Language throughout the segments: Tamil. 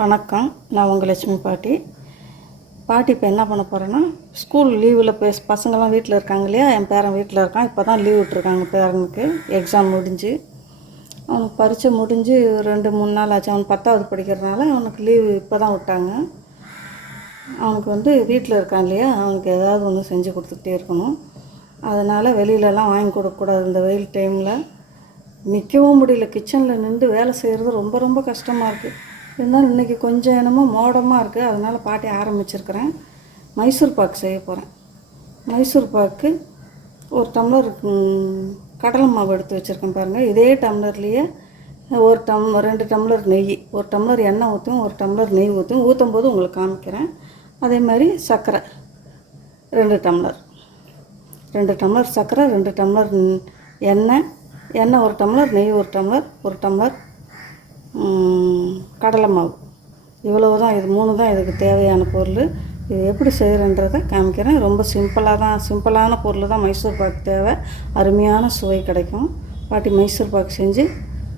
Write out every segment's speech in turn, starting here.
வணக்கம். நான் உங்கள் லட்சுமி பாட்டி. இப்போ என்ன பண்ண போகிறேன்னா, ஸ்கூல் லீவில் பசங்கள்லாம் வீட்டில் இருக்காங்க இல்லையா, என் பேரன் வீட்டில் இருக்கான். இப்போ தான் லீவ் விட்ருக்காங்க பேரனுக்கு. எக்ஸாம் முடிஞ்சு அவனுக்கு பரீட்சை முடிஞ்சு 2-3 நாள் ஆச்சு. அவன் 10வது படிக்கிறதுனால அவனுக்கு லீவு இப்போ தான் விட்டாங்க. அவனுக்கு வீட்டில் இருக்கான் இல்லையா, அவனுக்கு ஏதாவது ஒன்று செஞ்சு கொடுத்துக்கிட்டே இருக்கணும். அதனால் வெளியிலலாம் வாங்கி கொடுக்கக்கூடாது. இந்த வெயில் டைமில் நிற்கவும் முடியல. கிச்சனில் நின்று வேலை செய்கிறது ரொம்ப ரொம்ப கஷ்டமாக இருக்குது. இருந்தாலும் இன்றைக்கி கொஞ்சம் என்னமோ மோடமாக இருக்குது. அதனால் பாட்டி ஆரம்பிச்சிருக்கிறேன். மைசூர் பாக்கு செய்ய போகிறேன். மைசூர் பாக்கு ஒரு டம்ளர் கடலை மாவு எடுத்து வச்சுருக்கேன் பாருங்கள். இதே டம்ளர்லேயே 2 டம்ளர் நெய், 1 டம்ளர் எண்ணெய் ஊற்றும், 1 டம்ளர் நெய் ஊற்றும். ஊற்றும் போது உங்களுக்கு காமிக்கிறேன். அதே மாதிரி சர்க்கரை 2 டம்ளர், 2 டம்ளர் சர்க்கரை, 2 டம்ளர் எண்ணெய் 1 டம்ளர், நெய் 1 டம்ளர், 1 டம்ளர் கடலை மாவு. இவ்வளவு தான். இது 3 தான் இதுக்கு தேவையான பொருள். இது எப்படி செய்கிறன்றதை காமிக்கிறேன். ரொம்ப சிம்பிளான பொருள் தான். மைசூர் பாக்கு தேவை. அருமையான சுவை கிடைக்கும். பாட்டி மைசூர் பாக்கு செஞ்சு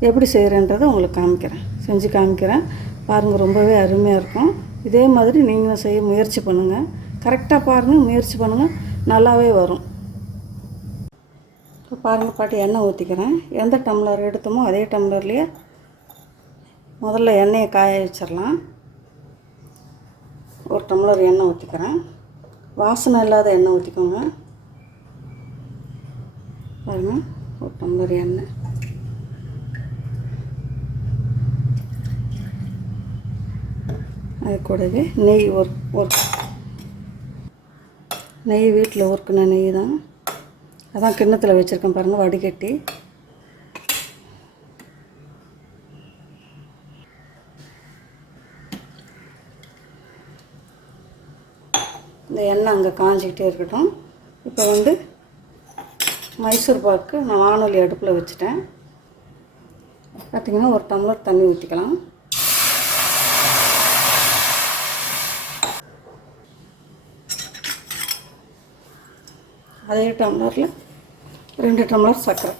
எப்படி செய்கிறன்றதை உங்களுக்கு செஞ்சு காமிக்கிறேன். பாருங்கள், ரொம்பவே அருமையாக இருக்கும். இதே மாதிரி நீங்களும் செய்ய முயற்சி பண்ணுங்கள். கரெக்டாக பாருங்கள், முயற்சி பண்ணுங்கள், நல்லாவே வரும். இப்போ பாருங்கள் பாட்டி, எண்ணெய் ஊற்றிக்கிறேன். எந்த டம்ளர் எடுத்தோமோ அதே டம்ளர்லேயே முதல்ல எண்ணெயை காய வச்சிடலாம். 1 டம்ளர் எண்ணெய் ஊற்றிக்கிறேன். வாசனை இல்லாத எண்ணெய் ஊற்றிக்கோங்க. பாருங்கள், 1 டம்ளர் எண்ணெய். அது கூடவே நெய் நெய் வீட்டில் ஊறுக்கின நெய் தான். அதான் கிண்ணத்தில் வச்சுருக்கேன் பாருங்கள், வடிகட்டி. இந்த எண்ணெய் அங்கே காஞ்சிக்கிட்டே இருக்கட்டும். இப்போ மைசூர் பாக்கு நான் வானொலி அடுப்பில் வச்சுட்டேன். பார்த்திங்கன்னா 1 டம்ளர் தண்ணி ஊற்றிக்கலாம். அதே டம்ளரில் 2 டம்ளர் சர்க்கரை.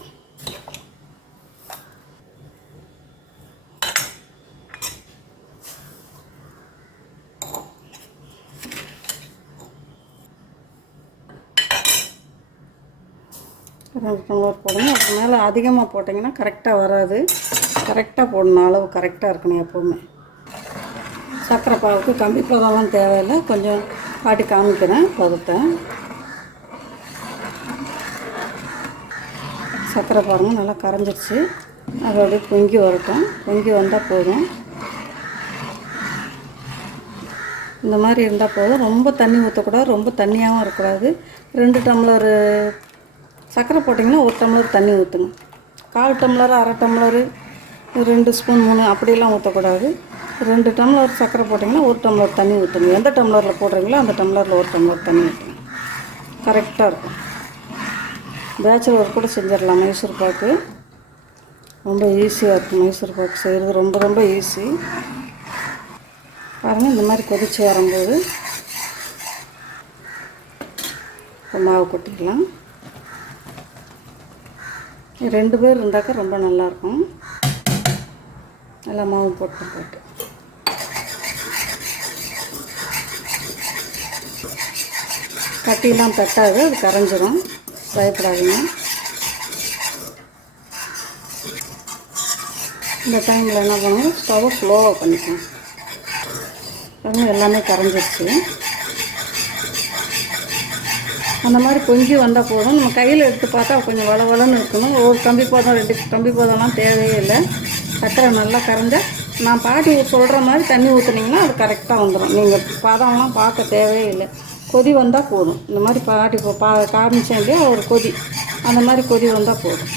ரெண்டு டம்ளர் போடுங்க. அதுக்கு மேலே அதிகமாக போட்டிங்கன்னா கரெக்டாக வராது. கரெக்டாக போடணும். அளவு கரெக்டாக இருக்கணும் எப்போவுமே. சர்க்கரை பாவுக்கு கம்பி பதம்லாம் தேவையில்லை. கொஞ்சம் பாட்டி காமிக்கிறேன் பதத்தை. சர்க்கரை பாருங்கள், நல்லா கரைஞ்சிடுச்சு. அது அப்படியே பொங்கி வரட்டும். பொங்கி வந்தால் போதும். இந்த மாதிரி இருந்தால் போதும். ரொம்ப தண்ணி ஊற்றக்கூடாது, ரொம்ப தண்ணியாகவும் இருக்கக்கூடாது. 2 டம்ளர் சர்க்கரை போட்டிங்கன்னா 1 டம்ளர் தண்ணி ஊற்றுங்க. 1/4 டம்ளர், 1/2 டம்ளர், 2 ஸ்பூன் 3 அப்படிலாம் ஊற்றக்கூடாது. 2 டம்ளர் சர்க்கரை போட்டிங்கன்னா 1 டம்ளர் தண்ணி ஊற்றுங்க. எந்த டம்ளரில் போடுறீங்களோ அந்த டம்ளரில் 1 டம்ளர் தண்ணி ஊற்றுங்க. கரெக்டாக இருக்கும். பேச்சுலர் கூட செஞ்சிடலாம். மைசூர் பாக்கு ரொம்ப ஈஸியாக இருக்கும். மைசூர் பாக்கு செய்கிறது ரொம்ப ரொம்ப ஈஸி. பாருங்கள், இந்த மாதிரி கொதித்து வரும்போது மாவு கொட்டிக்கலாம். 2 பேர் இருந்தாக்கா ரொம்ப நல்லாயிருக்கும். நல்லா மாவு போட்டு கட்டிலாம் தட்டாது, அது கரைஞ்சிரும். பயப்படாதீங்க. இந்த டைமில் என்ன பண்ணுவோம், ஸ்டவ்வை ஸ்லோவாக பண்ணிக்கணும். எல்லாமே கரைஞ்சிருச்சு. அந்த மாதிரி பொங்கி வந்தால் போதும். நம்ம கையில் எடுத்து பார்த்தா கொஞ்சம் வளவளன்னு இருக்கணும். ஒரு கம்பி போதும், 2 கம்பி போதெல்லாம் தேவையே இல்லை. சக்கரை நல்லா கரைஞ்சால் நான் பாட்டி சொல்கிற மாதிரி தண்ணி ஊற்றுனீங்கன்னா அது கரெக்டாக வந்துடும். நீங்கள் பதம்லாம் பார்க்க தேவையே இல்லை. கொதி வந்தால் போதும். இந்த மாதிரி பாட்டி காமிச்சேன் இல்லையா, ஒரு கொதி, அந்த மாதிரி கொதி வந்தால் போதும்.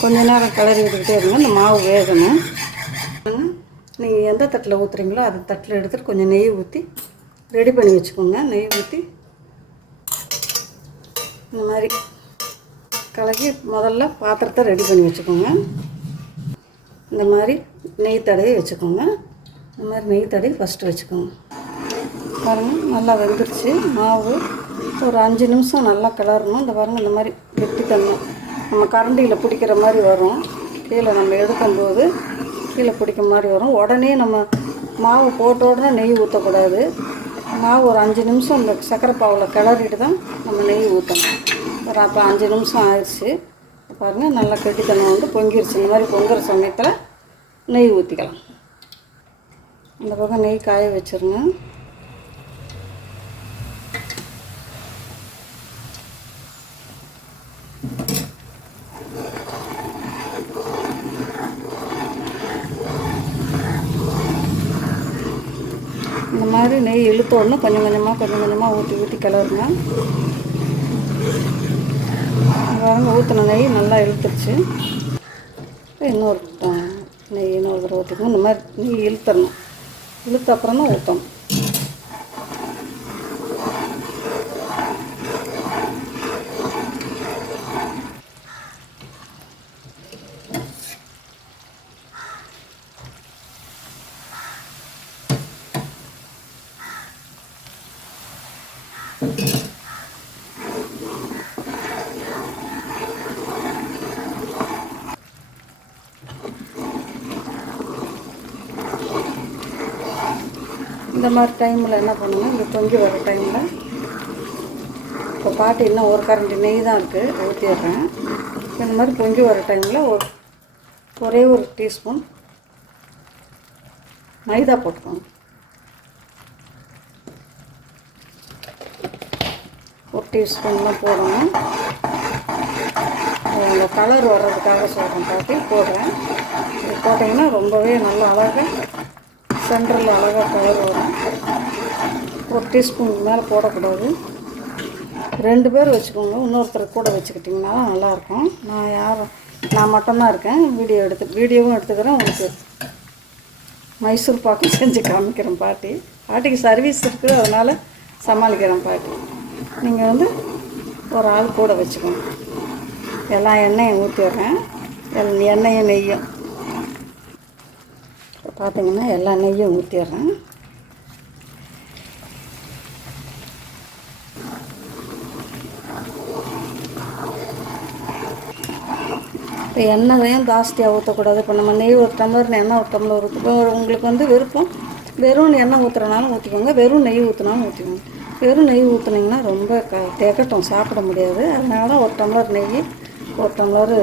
கொஞ்ச நேரம் கிளறி விட்டுக்கிட்டே இருங்க. இந்த மாவு வேகணும். நீங்கள் எந்த தட்டில் ஊற்றுறீங்களோ அந்த தட்டில் எடுத்துகிட்டு கொஞ்சம் நெய் ஊற்றி ரெடி பண்ணி வச்சுக்கோங்க. நெய் ஊற்றி இந்த மாதிரி கலக்கி முதல்ல பாத்திரத்தை ரெடி பண்ணி வச்சுக்கோங்க. இந்த மாதிரி நெய் தடவி வச்சுக்கோங்க. இந்த மாதிரி நெய் தடவி ஃபஸ்ட்டு வச்சுக்கோங்க. பாருங்கள், நல்லா வெந்துருச்சு மாவு. ஒரு 5 நிமிஷம் நல்லா கிளறணும். இந்த பாருங்கள், இந்த மாதிரி கெட்டி தண்ணி நம்ம கரண்டியில் பிடிக்கிற மாதிரி வரும். கீழே நம்ம எடுக்கும்போது கீழே பிடிக்க மாதிரி வரும். உடனே நம்ம மாவு போட்ட உடனே நெய் ஊற்றக்கூடாது. மாவு ஒரு 5 நிமிஷம் இந்த சர்க்கரை பாவில் கிளறிட்டு தான் நம்ம நெய் ஊற்றணும். ஒரு அப்போ 5 நிமிஷம் ஆயிடுச்சு பாருங்கள். நல்லா கெட்டித்தனம் வந்து பொங்கிருச்சு. இந்த மாதிரி பொங்குற சமயத்தில் நெய் ஊற்றிக்கலாம். இந்த பக்கம் நெய் காய வச்சுருங்க. இந்த மாதிரி நெய் இழுத்தோடனே கொஞ்சம் கொஞ்சமாக ஊற்றி கிளறுங்க. பாருங்க, ஊற்றின நெய் நல்லா இழுத்துருச்சு. இன்னொரு தடவை ஊற்றிக்கணும். இந்த மாதிரி நெய் இழுத்துடணும். இழுத்த அப்புறம் தான் ஊற்றணும். இந்த மாதிரி டைமில் என்ன பண்ணுங்கள், இந்த பொங்கி வர டைமில் இப்போ பாட்டி இன்னும் ஒரு கரண்டி நெய் தான் இருக்குது, ஊற்றிடுறேன். இந்த மாதிரி பொங்கி வர டைமில் ஒரே ஒரு டீஸ்பூன் மைதா போட்டுக்கோங்க. ஒரு டீஸ்பூன்லாம் போடணும். அந்த கலர் வர்றதுக்காக சொல்கிறேன் பாட்டி, போடுறேன். இது போட்டிங்கன்னா ரொம்பவே நல்லா அழகாக சென்டரில் அழகாக கலர் வரும். ஒரு டீஸ்பூன் மேலே போடக்கூடாது. 2 பேர் வச்சுக்கோங்க. இன்னொருத்தர் கூட வச்சுக்கிட்டிங்கன்னா நல்லாயிருக்கும். நான் மட்டும்தான் இருக்கேன். வீடியோவும் எடுத்துக்கிறேன். உங்களுக்கு மைசூர் பாக்கும் செஞ்சு காமிக்கிறேன். பாட்டிக்கு சர்வீஸ் இருக்குது, அதனால் சமாளிக்கிறேன் பாட்டி. நீங்கள் வந்து ஒரு ஆள் கூட வச்சுக்கோங்க. எல்லா எண்ணெயும் ஊற்றிடுறேன். எண்ணெயும் நெய்யும் பார்த்தீங்கன்னா எல்லா நெய்யும் ஊற்றிடுறேன். இப்போ எண்ணெயும் ஜாஸ்தியாக ஊற்றக்கூடாது. இப்போ நம்ம நெய் ஒரு டம்ளர், எண்ணெய் ஒரு டம்ளர் ஊற்றுப்போம். உங்களுக்கு வந்து விருப்பம் வெறும் எண்ணெய் ஊற்றுறனாலும் ஊற்றிக்கோங்க, வெறும் நெய் ஊற்றினாலும் ஊற்றிக்கோங்க. வெறும் நெய் ஊற்றுனீங்கன்னா ரொம்ப திகட்டும், சாப்பிட முடியாது. அதனால தான் ஒரு டம்ளர் நெய், ஒரு டம்ளர்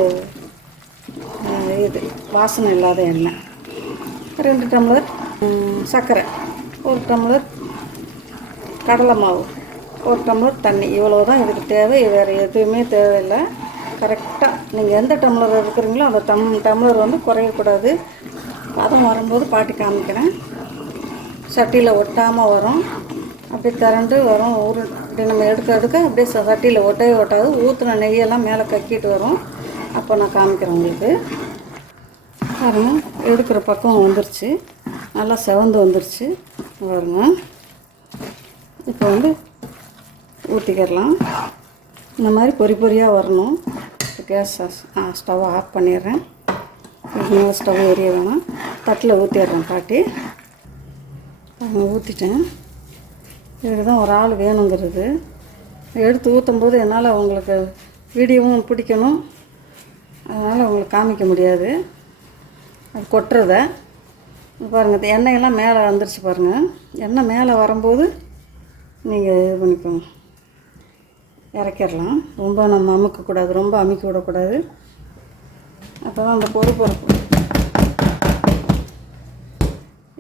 இது வாசனை இல்லாத எண்ணெய், 2 டம்ளர் சர்க்கரை, 1 டம்ளர் கடலை மாவு, 1 டம்ளர் தண்ணி. இவ்வளோ தான் இதுக்கு தேவை. வேறு எதுவுமே தேவையில்லை. கரெக்டாக நீங்கள் எந்த டம்ளர் இருக்கிறீங்களோ அந்த டம்ளர் வந்து குறையக்கூடாது. பதம் வரும்போது பாட்டி காமிக்கிறேன். சட்டியில் ஒட்டாமல் வரும், அப்படியே திரண்டு வரும். அப்படி நம்ம எடுக்க அப்படியே சட்டியில் ஒட்டவே ஒட்டாது. ஊற்றின நெய்யெல்லாம் மேலே கக்கிட்டு வரும். அப்போ நான் காமிக்கிறேன் உங்களுக்கு. பாருங்க, எடுக்கிற பக்கம் வந்துருச்சு, நல்லா செவந்து வந்துருச்சு பாருங்க. இப்போ வந்து ஊற்றிக்கிடலாம். இந்த மாதிரி பொறியாக வரணும். கேஸ் ஸ்டவ் ஆஃப் பண்ணிடுறேன். இன்னும் ஸ்டவ் எரிய வேணாம். தட்டில் ஊற்றிடுறேன் பாட்டி. ஊற்றிட்டேன். இதுக்கு தான் ஒரு ஆள் வேணுங்கிறது. எடுத்து ஊற்றும்போது என்னால் உங்களுக்கு வீடியோவும் பிடிக்கணும், அதனால் உங்களுக்கு காமிக்க முடியாது. அது கொட்டுறத பாருங்கள். இந்த எண்ணெயெல்லாம் மேலே வந்துருச்சு பாருங்கள். எண்ணெய் மேலே வரும்போது நீங்கள் இது பண்ணிக்கோங்க, இறக்கிடலாம். ரொம்ப நம்ம அமுக்கக்கூடாது, ரொம்ப அமுக்கி விடக்கூடாது. அப்போ தான் அந்த பொறுப்பு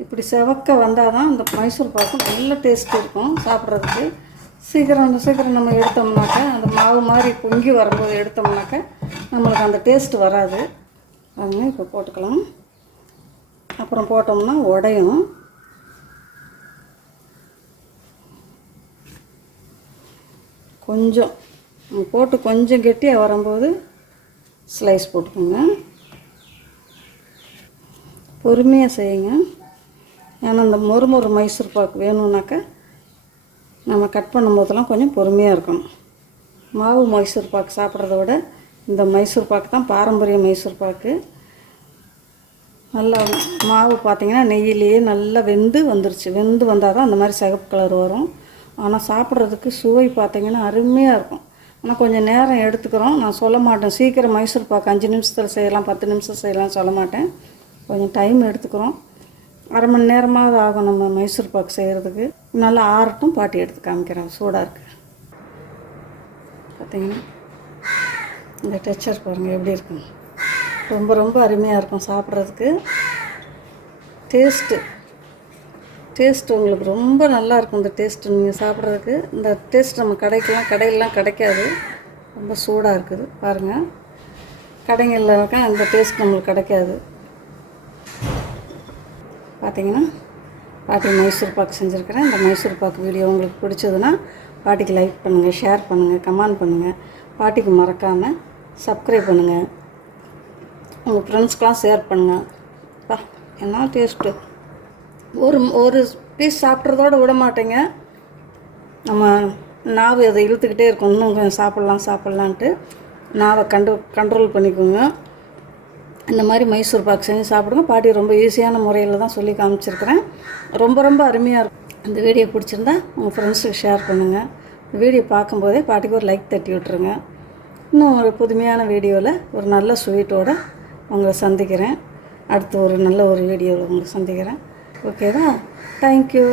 இப்படி செவக்க வந்தால் தான் இந்த மைசூர் பாக்கு நல்ல டேஸ்ட் இருக்கும் சாப்பிட்றதுக்கு. சீக்கிரம் நம்ம எடுத்தோம்னாக்கா, அந்த மாவு மாதிரி பொங்கி வரும்போது எடுத்தோம்னாக்கா நம்மளுக்கு அந்த டேஸ்ட்டு வராது. அதுங்க இப்போ போட்டுக்கலாம். அப்புறம் போட்டோம்னா உடையும். கொஞ்சம் போட்டு கொஞ்சம் கெட்டியாக வரும்போது ஸ்லைஸ் போட்டுக்கோங்க. பொறுமையாக செய்யுங்க. ஏன்னா இந்த மொறு மைசூர் பாக்கு வேணும்னாக்கா நம்ம கட் பண்ணும்போதெல்லாம் கொஞ்சம் பொறுமையாக இருக்கணும். மாவு மைசூர் பாக்கு சாப்பிட்றத விட இந்த மைசூர் பாக்கு தான் பாரம்பரிய மைசூர் பாக்கு. நல்லா மாவு பார்த்திங்கன்னா நெய்யிலேயே நல்லா வெந்து வந்துருச்சு. வெந்து வந்தால் தான் அந்த மாதிரி சிகப்பு கலர் வரும். ஆனால் சாப்பிட்றதுக்கு சுவை பார்த்திங்கன்னா அருமையாக இருக்கும். ஆனால் கொஞ்சம் நேரம் எடுத்துக்கிறோம். நான் சொல்ல மாட்டேன் சீக்கிரம் மைசூர் பாக்கு 5 நிமிஷத்தில் செய்யலாம், 10 நிமிஷம் செய்யலாம் சொல்ல மாட்டேன். கொஞ்சம் டைம் எடுத்துக்கிறோம். அரை மணி நேரமாவது ஆகும் நம்ம மைசூர் பாக்கு செய்கிறதுக்கு. நல்லா ஆறட்டும், பாட்டி எடுத்து காமிக்கிறேன். சூடாக இருக்குது பார்த்திங்கன்னா. இந்த டெக்ஸ்சர் பாருங்கள் எப்படி இருக்குங்க. ரொம்ப ரொம்ப அருமையாக இருக்கும் சாப்பிட்றதுக்கு. டேஸ்ட்டு உங்களுக்கு ரொம்ப நல்லாயிருக்கும். இந்த டேஸ்ட்டு நீங்கள் சாப்பிட்றதுக்கு இந்த டேஸ்ட் நம்ம கடையிலலாம் கிடைக்காது. ரொம்ப சூடாக இருக்குது பாருங்கள். கடைகளில் இருக்க அந்த டேஸ்ட் நம்மளுக்கு கிடைக்காது. பார்த்திங்கன்னா பாட்டி மைசூர் பாக்கு செஞ்சுருக்கிறேன். இந்த மைசூர் பாக்கு வீடியோ உங்களுக்கு பிடிச்சதுன்னா பாட்டிக்கு லைக் பண்ணுங்கள், ஷேர் பண்ணுங்கள், கமெண்ட் பண்ணுங்கள். பாட்டிக்கு மறக்காமல் சப்ஸ்கிரைப் பண்ணுங்கள். உங்கள் ஃப்ரெண்ட்ஸ்க்கெலாம் ஷேர் பண்ணுங்கள். என்ன டேஸ்ட்டு! ஒரு பீஸ் சாப்பிட்றதோடு விட மாட்டேங்க. நம்ம நாவு அதை இழுத்துக்கிட்டே இருக்கும். இன்னும் கொஞ்சம் சாப்பிட்லான்ட்டு நாவை கண்ட்ரோல் பண்ணிக்கோங்க. இந்த மாதிரி மைசூர் பாக்கு செஞ்சு சாப்பிடுங்க. பாட்டி ரொம்ப ஈஸியான முறையில் தான் சொல்லி காமிச்சிருக்கிறேன். ரொம்ப ரொம்ப அருமையாக இருக்கும். இந்த வீடியோ பிடிச்சிருந்தா உங்கள் ஃப்ரெண்ட்ஸுக்கு ஷேர் பண்ணுங்கள். இந்த வீடியோ பார்க்கும்போதே பாட்டிக்கு ஒரு லைக் தட்டி விட்டுருங்க. இன்னும் ஒரு புதுமையான வீடியோவில் ஒரு நல்ல ஸ்வீட்டோடு உங்களை சந்திக்கிறேன். அடுத்து ஒரு நல்ல ஒரு வீடியோவில் உங்களை சந்திக்கிறேன். ஓகேவா? தேங்க்யூ.